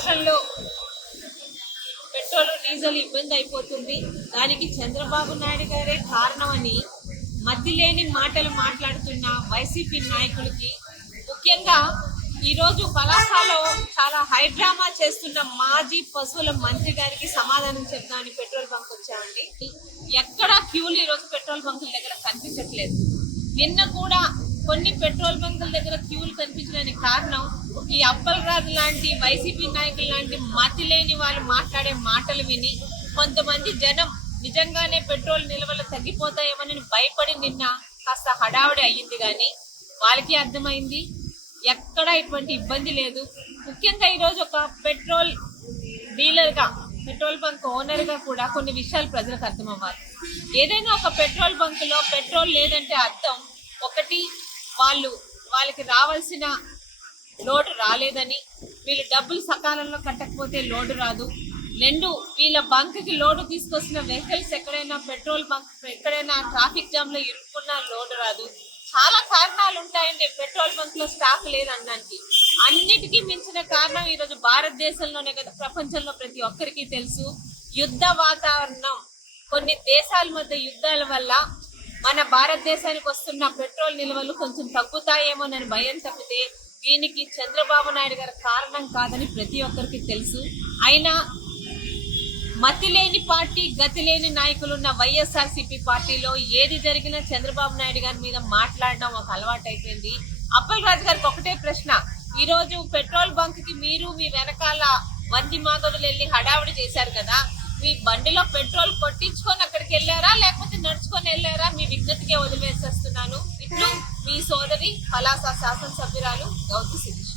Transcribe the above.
రాష్ట్రంలో petrol diesel ఇబ్బంది అయిపోతుంది, దానికి చంద్రబాబు నాయుడు గారే కారణమని మతి లేని మాటలు మాట్లాడుతున్న వైసీపీ నాయకులకి, ముఖ్యంగా ఈరోజు పలాసలో చాలా హైడ్రామా చేస్తున్న మాజీ పశువుల మంత్రి గారికి సమాధానం చెప్తామని పెట్రోల్ బంక్ వచ్చామండి. ఎక్కడ క్యూలు ఈరోజు పెట్రోల్ బంకుల దగ్గర కనిపించట్లేదు. నిన్న కూడా కొన్ని పెట్రోల్ బంకుల దగ్గర క్యూలు కనిపించడానికి కారణం ఈ అప్పలరాజు లాంటి వైసీపీ నాయకులు లాంటి మతి లేని వాళ్ళు మాట్లాడే మాటలు విని కొంతమంది జనం నిజంగానే పెట్రోల్ నిల్వలు తగ్గిపోతాయేమని భయపడి నిన్న కాస్త హడావుడి అయ్యింది. కానీ వాళ్ళకి అర్థమైంది ఎక్కడ ఇటువంటి ఇబ్బంది లేదు. ముఖ్యంగా ఈరోజు ఒక పెట్రోల్ డీలర్గా, పెట్రోల్ బంక్ ఓనర్గా కూడా కొన్ని విషయాలు ప్రజలకు అర్థం అవ్వాలి. ఏదైనా ఒక పెట్రోల్ బంకులో పెట్రోల్ లేదంటే అర్థం ఒకటి, వాళ్ళకి రావాల్సిన లోడు రాలేదని, వీళ్ళు డబ్బులు సకాలంలో కట్టకపోతే లోడు రాదు. రెండు, వీళ్ళ బంక్కి లోడు తీసుకొచ్చిన వెహికల్స్ ఎక్కడైనా పెట్రోల్ బంక్ ఎక్కడైనా ట్రాఫిక్ జామ్ లో ఇరుక్కున్నా లోడు రాదు. చాలా కారణాలు ఉంటాయండి పెట్రోల్ బంక్ లో స్టాక్ లేదనడానికి. అన్నిటికీ మించిన కారణం ఈరోజు భారతదేశంలోనే కదా, ప్రపంచంలో ప్రతి ఒక్కరికి తెలుసు, యుద్ధ వాతావరణం. కొన్ని దేశాల మధ్య యుద్ధాల వల్ల మన భారతదేశానికి వస్తున్న పెట్రోల్ నిల్వలు కొంచెం తగ్గుతాయేమోనని భయం తప్పితే దీనికి చంద్రబాబు నాయుడు గారి కారణం కాదని ప్రతి ఒక్కరికి తెలుసు. అయినా మతి లేని పార్టీ, గతి లేని నాయకులున్న వైఎస్ఆర్సీపీ పార్టీలో ఏది జరిగినా చంద్రబాబు నాయుడు గారి మీద మాట్లాడడం ఒక అలవాటు అయిపోయింది. అప్పలరాజు గారికి ఒకటే ప్రశ్న, ఈ రోజు పెట్రోల్ బంక్ కి మీరు మీ వెనకాల వంది మాగదులు వెళ్ళి హడావుడి చేశారు కదా, మీ బండిలో పెట్రోల్ కొట్టించుకొని అక్కడికి వెళ్ళారా లేకపోతే నడుచుకొని వెళ్ళారా? మీ విజ్ఞతకే వదిలివేసేస్తున్నాను. ఇట్లు మీ సోదరి పలాస శాసనసభ్యురాలు గౌతు శిరీష.